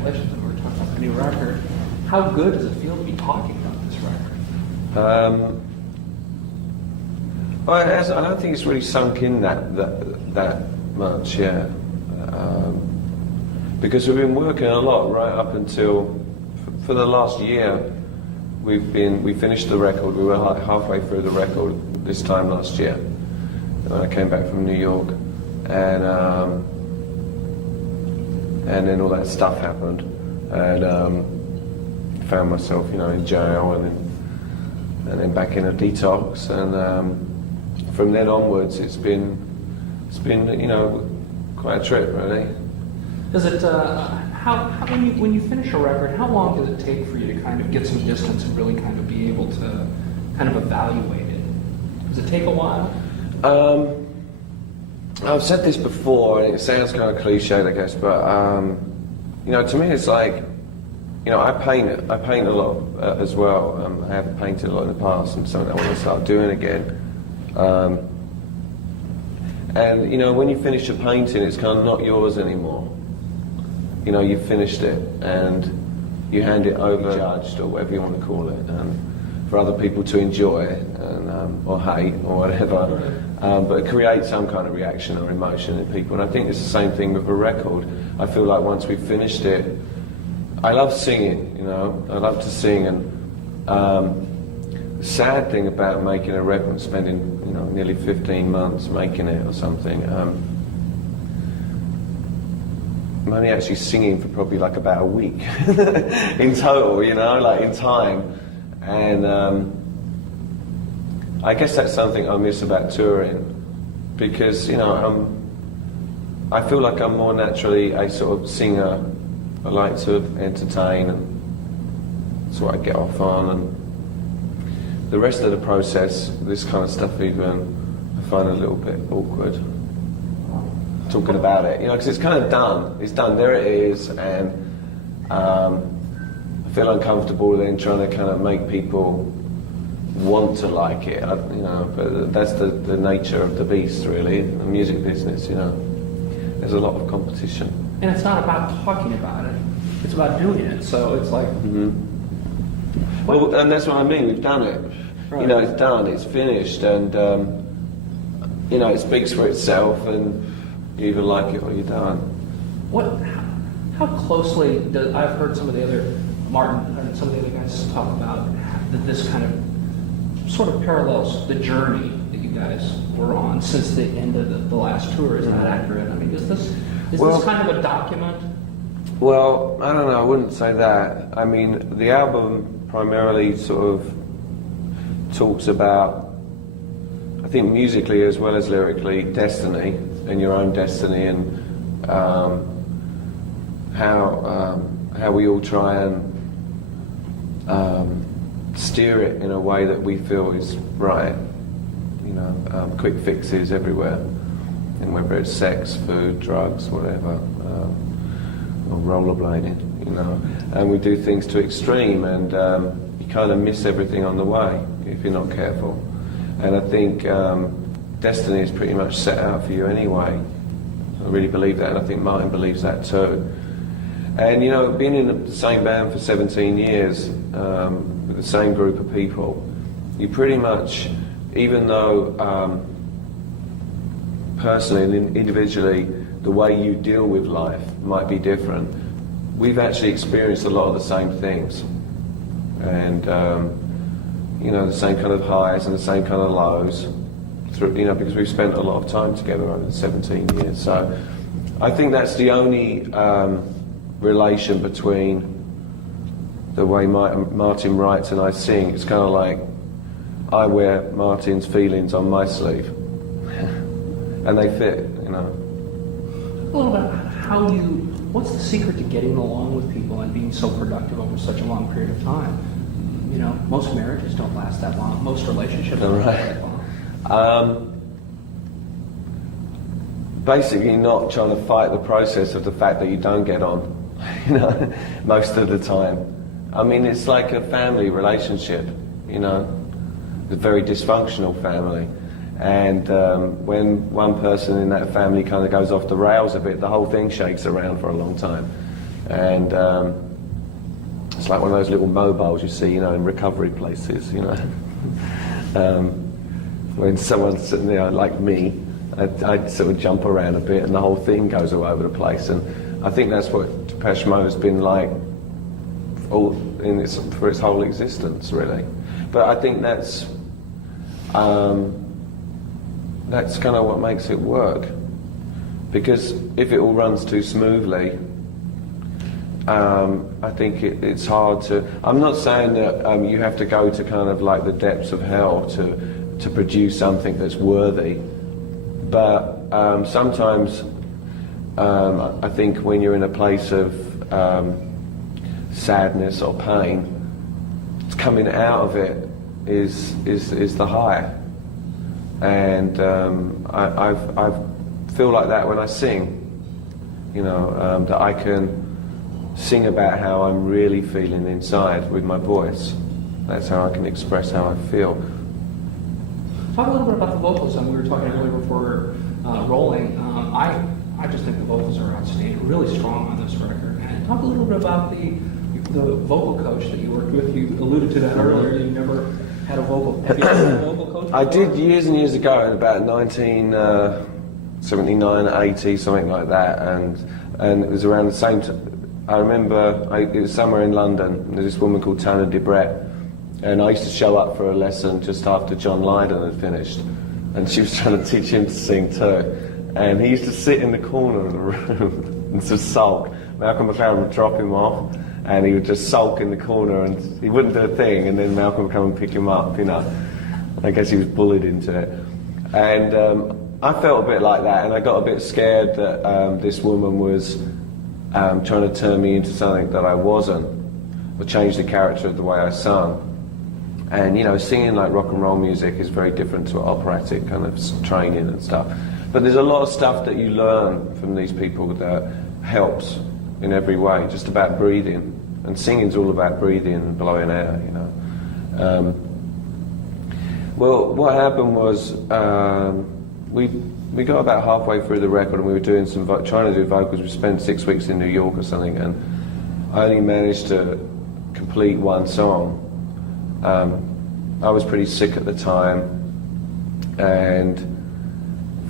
congratulations. And we're talking about the new record. How good does it feel to be talking about this record? Well, I don't think it's really sunk in that much, yeah. Because we've been working a lot right up until, for the last year, we finished the record. We were like halfway through the record this time last year when I came back from New York, and then all that stuff happened, and found myself, in jail, and then back in a detox, and from then onwards, it's been quite a trip, really. Does it? When you finish a record, how long does it take for you to kind of get some distance and really kind of be able to kind of evaluate it? Does it take a while? I've said this before, and it sounds kind of cliched, I guess, but to me, it's like, I paint a lot as well. I have painted a lot in the past, and something I want to start doing again. And when you finish a painting, it's kind of not yours anymore. You've finished it, and you hand it over, judged, or whatever you want to call it, and for other people to enjoy it, and or hate, or whatever. But it creates some kind of reaction or emotion in people, and I think it's the same thing with a record. I feel like once we've finished it, I love singing, I love to sing, and the sad thing about making a record and spending, nearly 15 months making it or something, I'm only actually singing for probably like about a week in total, like in time. And I guess that's something I miss about touring, because, I feel like I'm more naturally a sort of singer. I like to entertain, and that's what I get off on. And the rest of the process, this kind of stuff even, I find a little bit awkward. Talking about it, because it's kind of done. It's done. There it is, and I feel uncomfortable then trying to kind of make people want to like it. But that's the nature of the beast, really. The music business, There's a lot of competition. And it's not about talking about it; it's about doing it. So it's like, well, and that's what I mean. We've done it. Right. It's done. It's finished, and it speaks for itself, and you either like it or you don't. How closely I've heard some of the other Martin and some of the other guys talk about that this kind of sort of parallels the journey that you guys were on since the end of the last tour. Is that accurate? I mean, is this kind of a document? Well, I don't know. I wouldn't say that. I mean, the album primarily sort of talks about, I think musically as well as lyrically, destiny and your own destiny, and how we all try and steer it in a way that we feel is right. Quick fixes everywhere, and whether it's sex, food, drugs, whatever, or rollerblading, and we do things to extreme, and you kind of miss everything on the way if you're not careful. And I think destiny is pretty much set out for you anyway. I really believe that, and I think Martin believes that too. And being in the same band for 17 years, with the same group of people, you pretty much, even though personally and individually, the way you deal with life might be different, we've actually experienced a lot of the same things. And the same kind of highs and the same kind of lows, because we've spent a lot of time together over the 17 years. So I think that's the only relation between the way Martin writes and I sing. It's kind of like I wear Martin's feelings on my sleeve, and they fit, A little bit, what's the secret to getting along with people and being so productive over such a long period of time? Most marriages don't last that long. Most relationships don't last that long. Basically not trying to fight the process of the fact that you don't get on, most of the time. I mean, it's like a family relationship, a very dysfunctional family. And when one person in that family kind of goes off the rails a bit, the whole thing shakes around for a long time. and it's like one of those little mobiles you see, you know, in recovery places, you know. When someone's sitting there like me, I'd sort of jump around a bit and the whole thing goes all over the place. And I think that's what Depeche Mode has been like for its whole existence, really. But I think that's kind of what makes it work. Because if it all runs too smoothly, I think it's hard to... I'm not saying that you have to go to kind of like the depths of hell to produce something that's worthy, but sometimes I think when you're in a place of sadness or pain, coming out of it is the high. And I feel like that when I sing, you know, that I can sing about how I'm really feeling inside with my voice. That's how I can express how I feel. Talk a little bit about the vocals. We were talking earlier before rolling. I just think the vocals are outstanding, really strong on this record. And talk a little bit about the vocal coach that you worked with. You alluded to that earlier. You never had a vocal. Have you had a vocal coach before? I did years and years ago, in about 1979, 80, something like that, and it was around the same time. I remember it was somewhere in London, and there's this woman called Tana Debret, and I used to show up for a lesson just after John Lydon had finished, and she was trying to teach him to sing too, and he used to sit in the corner of the room and just sulk. Malcolm McLaren would drop him off, and he would just sulk in the corner, and he wouldn't do a thing, and then Malcolm would come and pick him up, you know. I guess he was bullied into it. And I felt a bit like that, and I got a bit scared that this woman was trying to turn me into something that I wasn't, or change the character of the way I sung. And you know, singing like rock and roll music is very different to operatic kind of training and stuff. But there's a lot of stuff that you learn from these people that helps in every way, just about breathing. And singing's all about breathing and blowing air, you know. Well, what happened was we got about halfway through the record and we were doing trying to do vocals. We spent 6 weeks in New York or something, and I only managed to complete one song. I was pretty sick at the time, and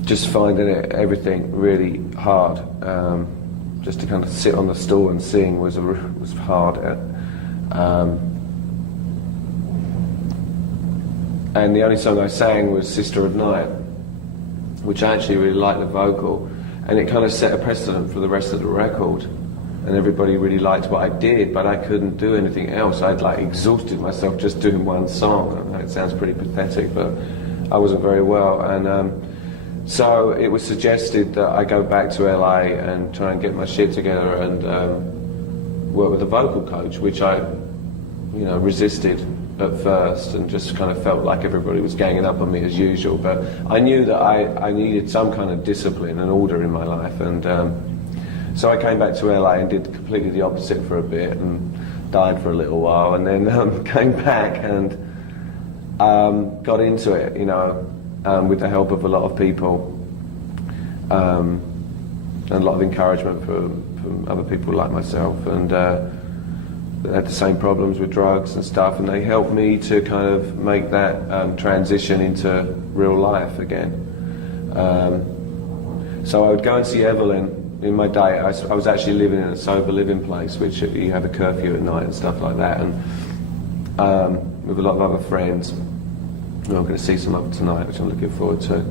just finding everything really hard. Just to kind of sit on the stool and sing was hard. And the only song I sang was Sister of Night, which I actually really liked the vocal, and it kind of set a precedent for the rest of the record. And everybody really liked what I did, but I couldn't do anything else. I'd like exhausted myself just doing one song. I know it sounds pretty pathetic, but I wasn't very well. And so it was suggested that I go back to LA and try and get my shit together and work with a vocal coach, which I, you know, resisted at first and just kind of felt like everybody was ganging up on me as usual. But I knew that I needed some kind of discipline and order in my life, and so I came back to LA and did completely the opposite for a bit and died for a little while, and then came back and got into it, you know, with the help of a lot of people and a lot of encouragement from other people like myself, and that had the same problems with drugs and stuff, and they helped me to kind of make that transition into real life again. So I would go and see Evelyn. In my day, I was actually living in a sober living place, which you have a curfew at night and stuff like that, and with a lot of other friends. And I'm going to see some of them tonight, which I'm looking forward to.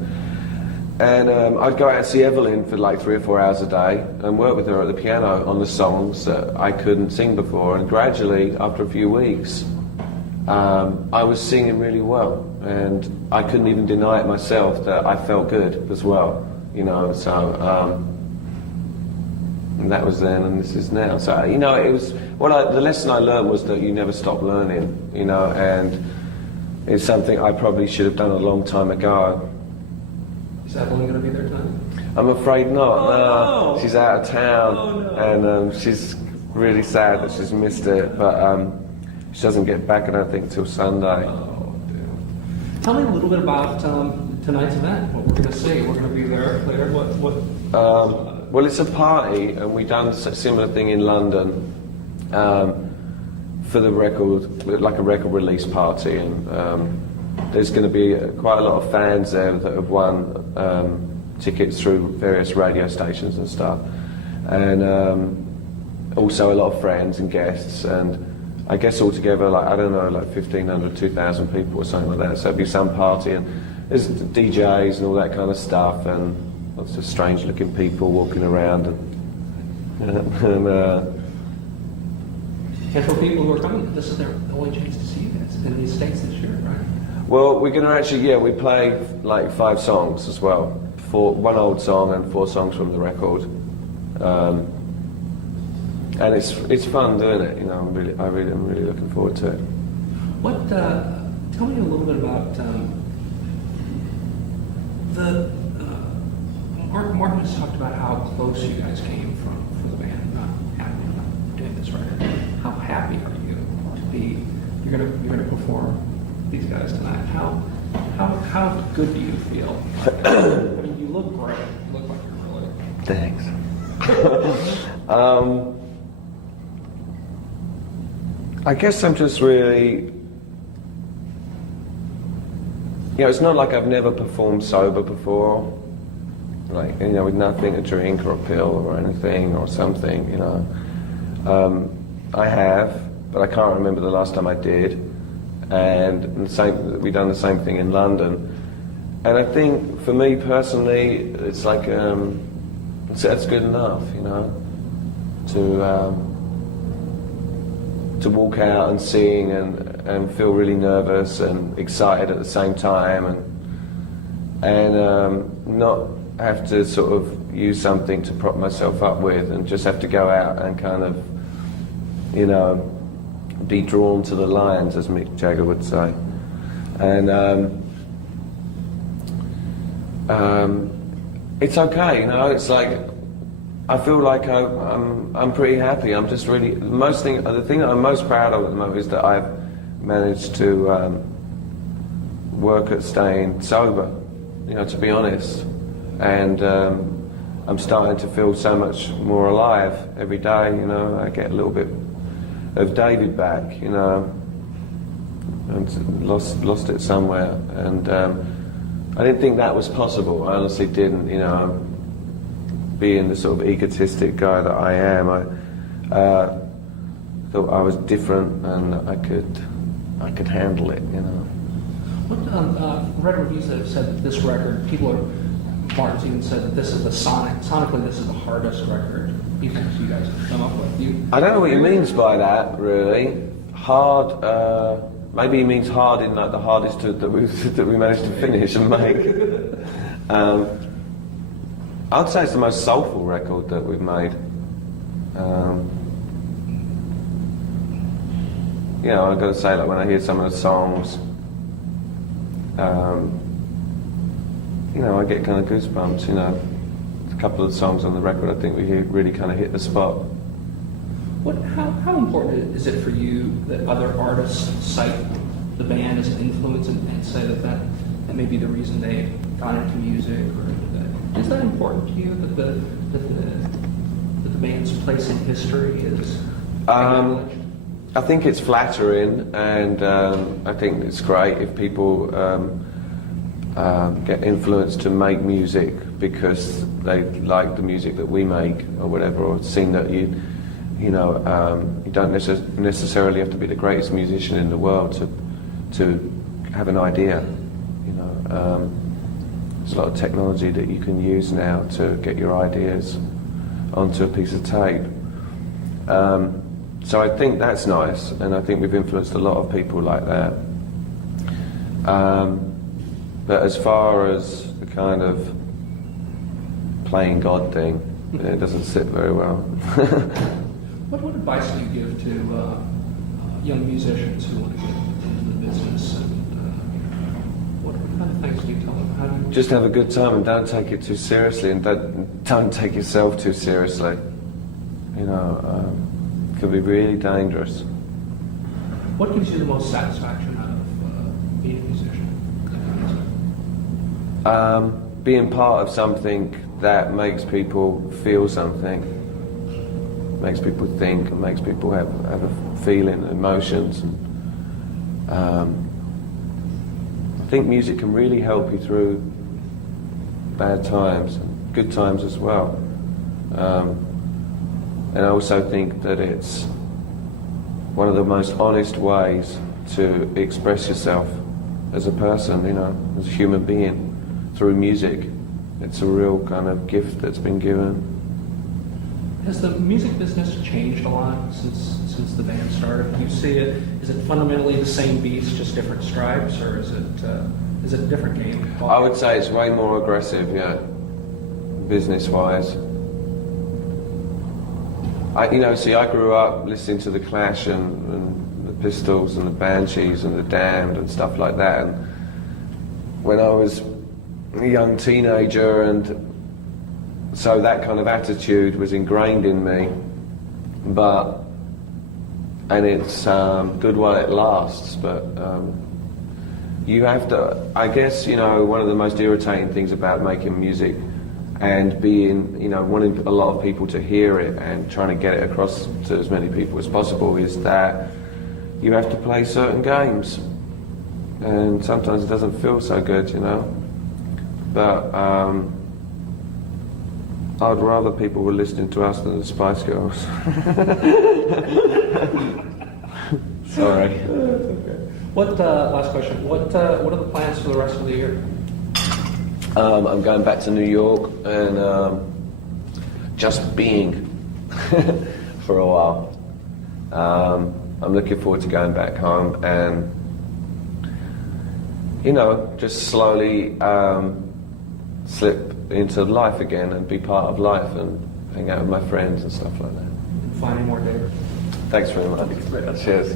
And I'd go out and see Evelyn for like 3 or 4 hours a day and work with her at the piano on the songs that I couldn't sing before. And gradually, after a few weeks, I was singing really well, and I couldn't even deny it myself that I felt good as well, you know. So. And that was then, and this is now. So, you know, it was the lesson I learned was that you never stop learning, you know, and it's something I probably should have done a long time ago. Is Evelyn going to be there tonight? I'm afraid not. Oh, no. She's out of town, no. And she's really sad that she's missed it. But she doesn't get back, I don't think, till Sunday. Oh, dude. Tell me a little bit about tonight's event. What we're going to see. We're going to be there. Claire, what well, it's a party, and we've done a similar thing in London for the record, like a record release party, and there's going to be quite a lot of fans there that have won tickets through various radio stations and stuff, and also a lot of friends and guests, and I guess altogether, like, I don't know, like 1,500, 2,000 people or something like that. So it'll be some party, and there's DJs and all that kind of stuff, and lots of strange-looking people walking around, and for people who are coming, this is their only chance to see you guys in these States this year, right? well, we're going to actually, yeah, we play like 5 songs as well, 1 old song and 4 songs from the record. And it's fun doing it, you know. I'm really looking forward to it. What? Tell me a little bit about Martin has talked about how close you guys came for the band. Not happy about doing this record. How happy are you to be? You're gonna perform these guys tonight. How good do you feel? I mean, you look great. You look like you're really. Thanks. I guess I'm just really, you know, it's not like I've never performed sober before, like, you know, with nothing to drink or a pill or anything or something, you know. I have, but I can't remember the last time I did. And we've done the same thing in London. And I think for me personally, it's like, that's good enough, you know, to walk out and sing and feel really nervous and excited at the same time, and not have to sort of use something to prop myself up with, and just have to go out and kind of, you know, be drawn to the lines, as Mick Jagger would say. And it's okay, you know. It's like, I feel like I'm pretty happy. I'm just really, the thing that I'm most proud of at the moment is that I've managed to work at staying sober, you know, to be honest. And I'm starting to feel so much more alive every day, you know. I get a little bit of David back, you know, and lost it somewhere. And I didn't think that was possible. I honestly didn't, you know. Being the sort of egotistic guy that I am, I thought I was different and I could handle it, you know. What read reviews that have said that this record, Martin's even said that this is sonically this is the hardest record you guys have come up with. I don't know what he means by that, really. Hard, maybe he means hard in like the hardest that we managed to finish and make. I'd say it's the most soulful record that we've made. You know, I've got to say, like, when I hear some of the songs, you know, I get kind of goosebumps, you know. A couple of the songs on the record, I think we really kind of hit the spot. How important is it for you that other artists cite the band as an influence and say that may be the reason they got into music? Is that important to you that the band's place in history is acknowledged? I think it's flattering, and I think it's great if people get influenced to make music because they like the music that we make or whatever, or seen that you don't necessarily have to be the greatest musician in the world to have an idea, you know. There's a lot of technology that you can use now to get your ideas onto a piece of tape. So I think that's nice, and I think we've influenced a lot of people like that. But as far as the kind of playing God thing, it doesn't sit very well. What advice do you give to young musicians who want to get into the business? And what kind of things do you tell them? How do you just have a good time and don't take it too seriously, and don't take yourself too seriously. You know, it can be really dangerous. What gives you the most satisfaction out of being a musician? Being part of something that makes people feel something, makes people think, and makes people have a feeling, emotions. And, I think music can really help you through bad times and good times as well. And I also think that it's one of the most honest ways to express yourself as a person, you know, as a human being, through music. It's a real kind of gift that's been given. Has the music business changed a lot since the band started? Do you see it? Is it fundamentally the same beast, just different stripes, or is it a different game? I would say it's way more aggressive, yeah, business-wise. I grew up listening to the Clash and the Pistols and the Banshees and the Damned and stuff like that. And when I was a young teenager, and so that kind of attitude was ingrained in me. And it's good while it lasts, but you have to, I guess, you know, one of the most irritating things about making music and being, you know, wanting a lot of people to hear it and trying to get it across to as many people as possible is that you have to play certain games. And sometimes it doesn't feel so good, you know. But I'd rather people were listening to us than the Spice Girls. Sorry. What last question? What are the plans for the rest of the year? I'm going back to New York and just being for a while. I'm looking forward to going back home and, you know, just slowly slip into life again and be part of life and hang out with my friends and stuff like that. Finding more David. Thanks very much. Cheers.